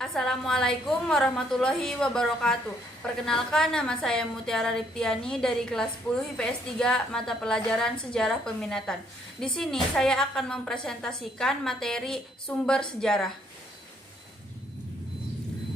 Assalamualaikum warahmatullahi wabarakatuh. Perkenalkan, nama saya Mutiara Riptiani dari kelas 10 IPS 3 mata pelajaran Sejarah Peminatan. Di sini saya akan mempresentasikan materi sumber sejarah.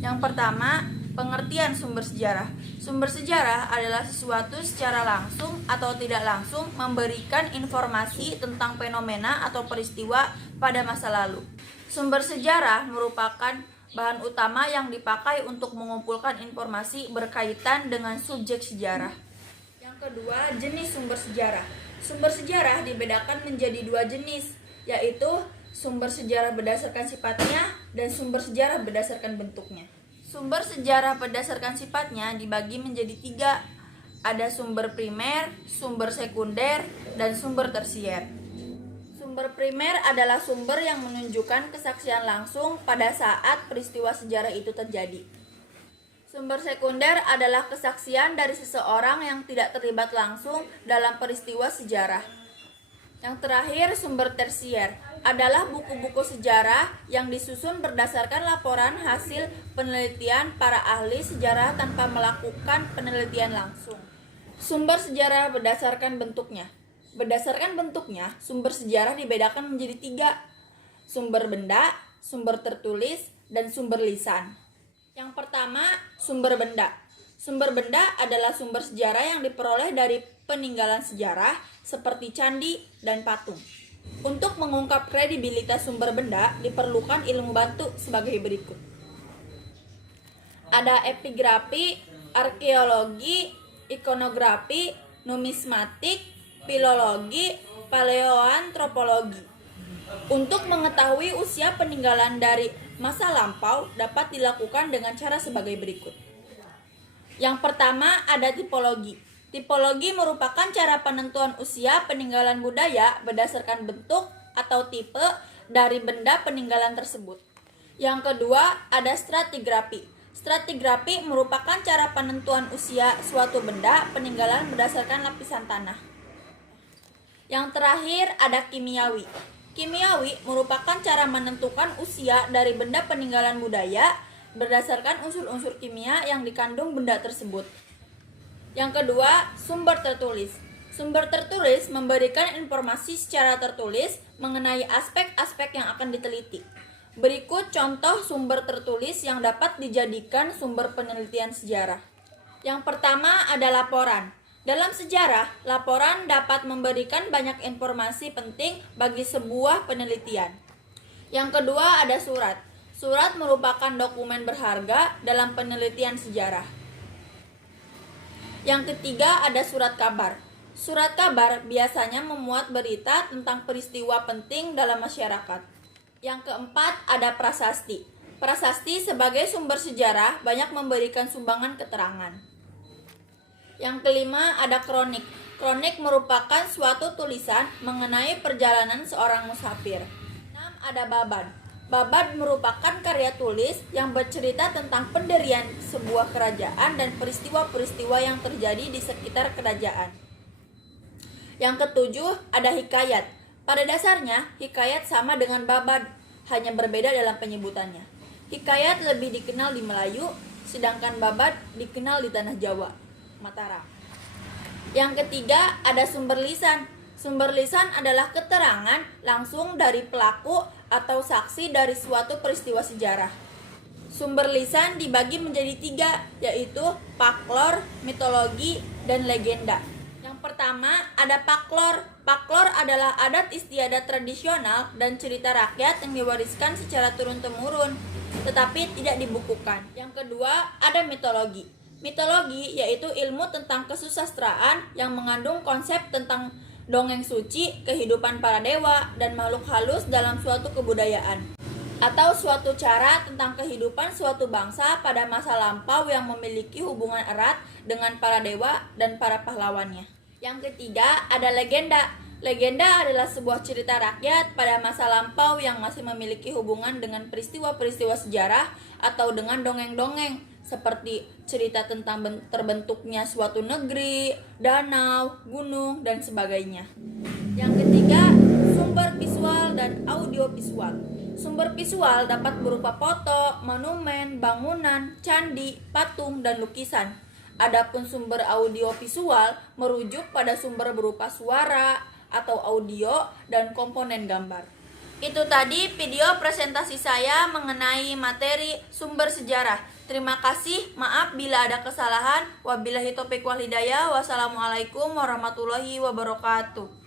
Yang pertama, pengertian sumber sejarah. Sumber sejarah adalah sesuatu secara langsung atau tidak langsung memberikan informasi tentang fenomena atau peristiwa pada masa lalu. Sumber sejarah merupakan bahan utama yang dipakai untuk mengumpulkan informasi berkaitan dengan subjek sejarah. Yang kedua, jenis sumber sejarah. Sumber sejarah dibedakan menjadi dua jenis, yaitu sumber sejarah berdasarkan sifatnya dan sumber sejarah berdasarkan bentuknya. Sumber sejarah berdasarkan sifatnya dibagi menjadi tiga. Ada sumber primer, sumber sekunder, dan sumber tersier. Sumber primer adalah sumber yang menunjukkan kesaksian langsung pada saat peristiwa sejarah itu terjadi. Sumber sekunder adalah kesaksian dari seseorang yang tidak terlibat langsung dalam peristiwa sejarah. Yang terakhir, sumber tersier adalah buku-buku sejarah yang disusun berdasarkan laporan hasil penelitian para ahli sejarah tanpa melakukan penelitian langsung. Sumber sejarah berdasarkan bentuknya. Berdasarkan bentuknya, sumber sejarah dibedakan menjadi tiga: sumber benda, sumber tertulis, dan sumber lisan. Yang pertama, sumber benda. Sumber benda adalah sumber sejarah yang diperoleh dari peninggalan sejarah seperti candi dan patung. Untuk mengungkap kredibilitas sumber benda, diperlukan ilmu bantu sebagai berikut. Ada epigrafi, arkeologi, ikonografi, numismatik, filologi, paleoantropologi. Untuk mengetahui usia peninggalan dari masa lampau dapat dilakukan dengan cara sebagai berikut. Yang pertama, ada tipologi. Tipologi merupakan cara penentuan usia peninggalan budaya berdasarkan bentuk atau tipe dari benda peninggalan tersebut. Yang kedua, ada stratigrafi. Stratigrafi merupakan cara penentuan usia suatu benda peninggalan berdasarkan lapisan tanah. Yang terakhir, ada kimiawi. Kimiawi merupakan cara menentukan usia dari benda peninggalan budaya berdasarkan unsur-unsur kimia yang dikandung benda tersebut. Yang kedua, sumber tertulis. Sumber tertulis memberikan informasi secara tertulis mengenai aspek-aspek yang akan diteliti. Berikut contoh sumber tertulis yang dapat dijadikan sumber penelitian sejarah. Yang pertama ada laporan. Dalam sejarah, laporan dapat memberikan banyak informasi penting bagi sebuah penelitian. Yang kedua ada surat. Surat merupakan dokumen berharga dalam penelitian sejarah. Yang ketiga ada surat kabar. Surat kabar biasanya memuat berita tentang peristiwa penting dalam masyarakat. Yang keempat ada prasasti. Prasasti sebagai sumber sejarah banyak memberikan sumbangan keterangan. Yang kelima ada kronik. Kronik merupakan suatu tulisan mengenai perjalanan seorang musafir. 6 ada babad. Babad merupakan karya tulis yang bercerita tentang pendirian sebuah kerajaan dan peristiwa-peristiwa yang terjadi di sekitar kerajaan. Yang ketujuh ada hikayat. Pada dasarnya, hikayat sama dengan babad, hanya berbeda dalam penyebutannya. Hikayat lebih dikenal di Melayu, sedangkan babad dikenal di tanah Jawa, Mataram. Yang ketiga ada sumber lisan. Sumber lisan adalah keterangan langsung dari pelaku atau saksi dari suatu peristiwa sejarah. Sumber lisan dibagi menjadi tiga, yaitu paklor, mitologi, dan legenda. Yang pertama ada paklor. Paklor adalah adat istiadat tradisional dan cerita rakyat yang diwariskan secara turun-temurun, tetapi tidak dibukukan. Yang kedua ada mitologi. Mitologi yaitu ilmu tentang kesusastraan yang mengandung konsep tentang dongeng suci, kehidupan para dewa, dan makhluk halus dalam suatu kebudayaan, atau suatu cara tentang kehidupan suatu bangsa pada masa lampau yang memiliki hubungan erat dengan para dewa dan para pahlawannya. Yang ketiga ada legenda. Legenda adalah sebuah cerita rakyat pada masa lampau yang masih memiliki hubungan dengan peristiwa-peristiwa sejarah atau dengan dongeng-dongeng, seperti cerita tentang terbentuknya suatu negeri, danau, gunung, dan sebagainya. Yang ketiga, sumber visual dan audiovisual. Sumber visual dapat berupa foto, monumen, bangunan, candi, patung, dan lukisan. Adapun sumber audiovisual merujuk pada sumber berupa suara atau audio dan komponen gambar. Itu tadi video presentasi saya mengenai materi sumber sejarah. Terima kasih, maaf bila ada kesalahan. Wabillahi taufiq wal hidayah. Wassalamualaikum warahmatullahi wabarakatuh.